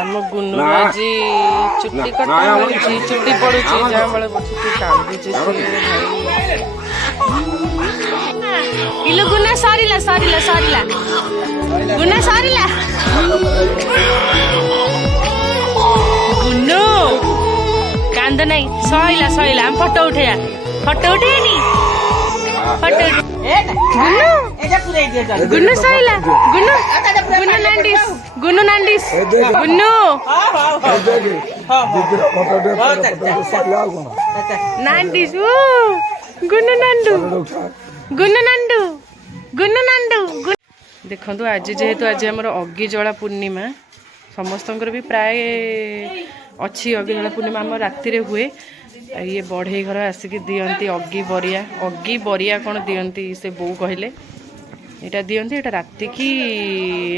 ଆମ ଗୁନୁ ଆଜି ଚୁଟି କଟା ହେଉଛି, ଚୁଟି ପଡୁଛି, ଯାହା ବେଳେ ବସୁଛି କାନ୍ଦୁଛି ଇଲୁ ଗୁନା ସରିଲା ସରିଲା ସରିଲା ଗୁନା ସରିଲା ଗୁନୁ କାନ୍ଦ ନାହିଁ ସଇଲା ସଇଲା ଆମେ ଫଟୋ ଉଠେଇବା ଫଟୋ ଉଠେଇନି ଫଟୋ ଗୁନୁ ସଇଲା ଗୁନୁ ଗୁନୁ ନାଣ୍ଡିସ୍ ଗୁନୁ ନାଣ୍ଡିସ୍ ଗୁନୁ ନାଣ୍ଡିସ୍ ଗୁନୁ ନାଣ୍ଡୁ ଗୁନୁ ନାଣ୍ଡୁ ଗୁନୁ ନାଣ୍ଡୁ ଦେଖନ୍ତୁ ଆଜି ଯେହେତୁ ଆଜି ଆମର ଅଗିଜଳା ପୂର୍ଣ୍ଣିମା ସମସ୍ତଙ୍କର ବି ପ୍ରାୟ ଅଛି ଅଗିଜଳା ପୂର୍ଣ୍ଣିମା ଆମ ରାତିରେ ହୁଏ ये बढ़ई घर आसिक दियंती अगी बरिया कौन दियंती से बो कहले यहाँ दियंती यहाँ राति की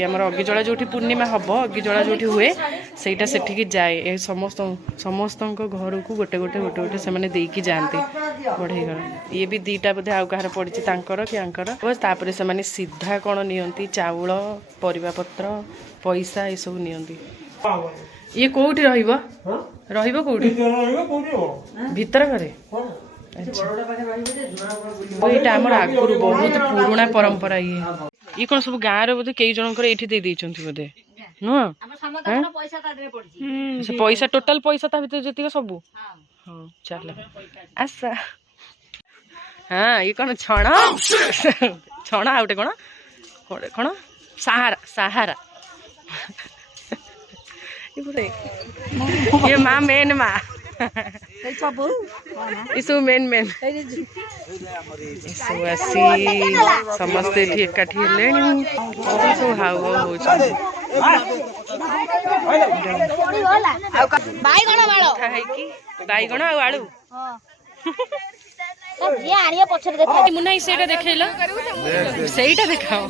आमर अगिजला जो पूर्णिमा हम अगिजला जो हुए सहीटा सेठी जाए समस्त समस्त घर को गोटे गोटे गोटे गोटे से देकी जाते बढ़ई घर ये भी दीटा बोधे आउ कहार पड़ी कि बस तापर से सीधा कौन नियंती चाउल परिबा पत्र पैसा ये सब नियंती ये कोठी रहिबो रहिबो कोठी भीतर घरे अच्छा हमर आगुरु बहुत पुराना परंपरा ये कौन सब गाँव रे बोधे कई जनकर एठी दे दैछंती बोधे नो से पैसा टोटल पैसा ता भीतर जतिक सब हां चल आसा हां ये कौन छणा छणा आउटे कोन कोन सहारा सहारा ये माँ मेन माँ इसु मेन मेन इसु आसी समस्ते एकाठी हेलेनी सब हाउ हो बैगण आ आलू मुना सेटा देखैलो सेटा देखाओ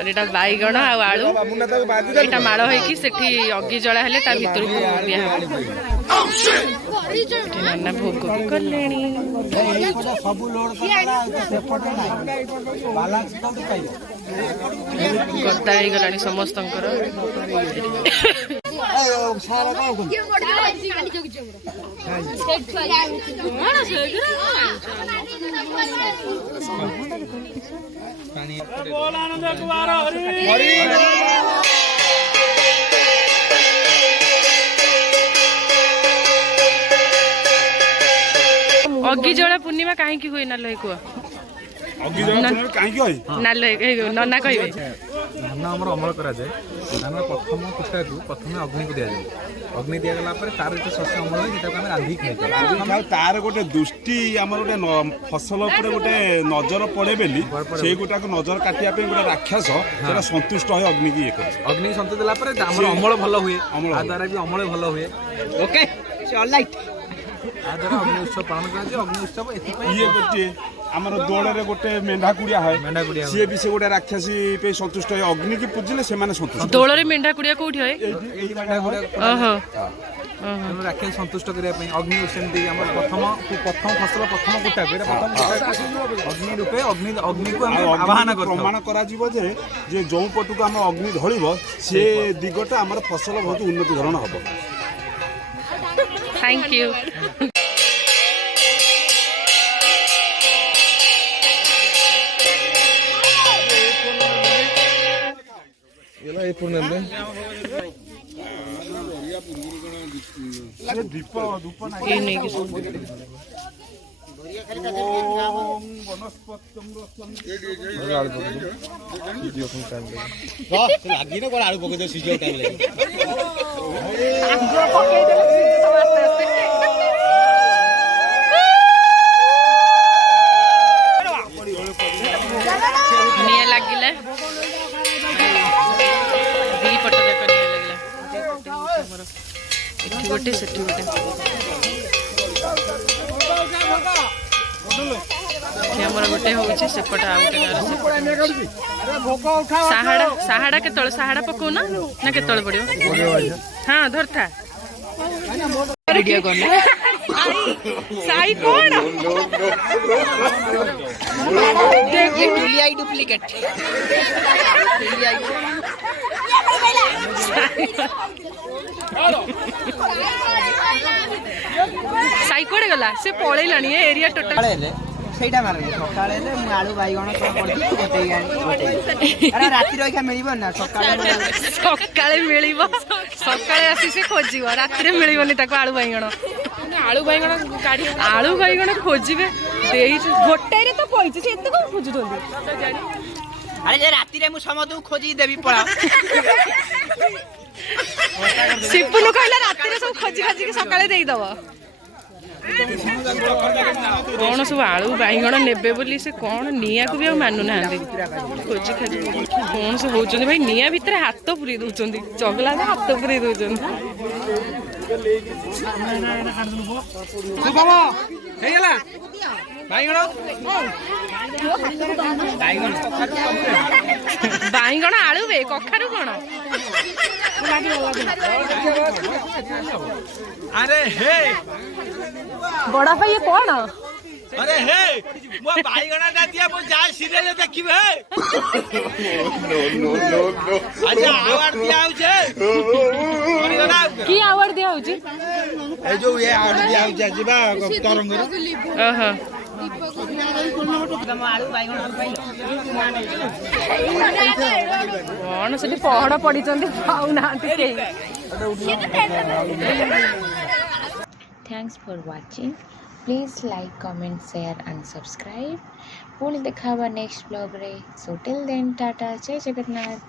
एटा बैगण आलू एटा माड़ होइकी सेठी अगी जला हेले ता भीतर को बिया नाना भोग करलेनी गद्दा ही गलानी समस्तंकर अगिजला पूर्णिमा कहीं हुए ना लय कुआ नना कहे धान आम अमल कर धान प्रथम कुटा को प्रथम अग्नि को दिया अग्नि दिगला तार जो शस्य अमल है रांधि खाई तार गोटे दृष्टि आम गोटे फसल गोटे नजर पड़े बेली से गोटा नजर काटिया गोटे राक्षस से संतुष्ट हो अग्नि की अग्नि संतुष्ट देला अमल भल हुए द्वारा भी अमल भल हुए ओके अग्नि उत्सव पालन कर अग्नि उत्सव ये गोटे आमर दौड़े गोटे मेढा कुड़िया है सी भी से गोटे राक्षसी पे संतुष्ट है अग्नि की पूजिले से माने संतुष्ट दौड़े मेढा कुड़िया कोठी है राक्षस संतुष्ट करने अग्नि सेमती प्रथम प्रथम फसल प्रथम कुटा अग्नि रूपे अग्नि अग्नि को आह्वान प्रमाण करा जे जो पटू को आम अग्नि ढलिब से दिगटा आम फसल बहुत उन्नति धरण हम थैंक यू दीप धूप निया लगिला दी पट जाक निया लगिला एठी गोटे सेठी गोटे हमर गोटे होउची सेपट आउटे साहाड़ा साहाड़ा केतळ साहाड़ा पको ना केतळ पडियो हां धरथा वीडियो करने साई कोन देखो डुप्लीकेट साई कोड़े गला से पळैलानी एरिया टोटल ସେଇଟା ମାରନ୍ତି ସକାଳେ ହେଲେ ମୁଁ ଆଳୁ ବାଇଗଣ ସବୁ ପଡ଼ିଛି ଗୋଟେଇ ଆଣି ଆରେ ରାତିରେ ଏକା ମିଳିବ ନା ସକାଳେ ମିଳିବ ସକାଳେ ଆସି ସେ ଖୋଜିବ ରାତିରେ ମିଳିବନି ତାକୁ ଆଳୁ ବାଇଗଣ ଆଳୁ ବାଇଗଣ ଖୋଜିବେ ଦେଇଛୁ ଗୋଟାଏରେ ତ ପଇଛି ସେ ଏତେ କଣ ଖୋଜୁଛନ୍ତି ଆରେ ଯେ ରାତିରେ ମୁଁ ସମସ୍ତଙ୍କୁ ଖୋଜି ଦେବି ପଳା ସିପୁନୁ କହିଲା ରାତିରେ ସବୁ ଖୋଜି ଖୋଜିକି ସକାଳେ ଦେଇଦବ କଣ ସବୁ ଆଳୁ ବାଇଗଣ ନେବେ ବୋଲି ସେ କଣ ନିଆଁକୁ ବି ଆଉ ମାନୁନାହାନ୍ତି ଖୋଜି ଖୋଜି କଣ ସବୁ ହଉଛନ୍ତି ଭାଇ ନିଆଁ ଭିତରେ ହାତ ପୁରେଇ ଦଉଛନ୍ତି ଚଗଲା ହାତ ପୁରେଇ ଦଉଛନ୍ତି ବାଇଗଣ ଆଳୁ ବେ କଖାରୁ କଣ अरे हे बड़ा भाई ये कौन अरे हे मो बाईगणा दादिया मो जा सीरियल देखिबे नो नो नो अच्छा अवार्ड दिया हो छे की अवार्ड दिया हो छी ए जो ये अवार्ड दिया हो छे जिबा तरंग आहा कौन से पहड़ पड़ी पाऊ ना thanks for watching please like comment share and subscribe पुणी देखा नेक्स्ट ब्लॉग रे सो टिल देन टाटा जय जगन्नाथ।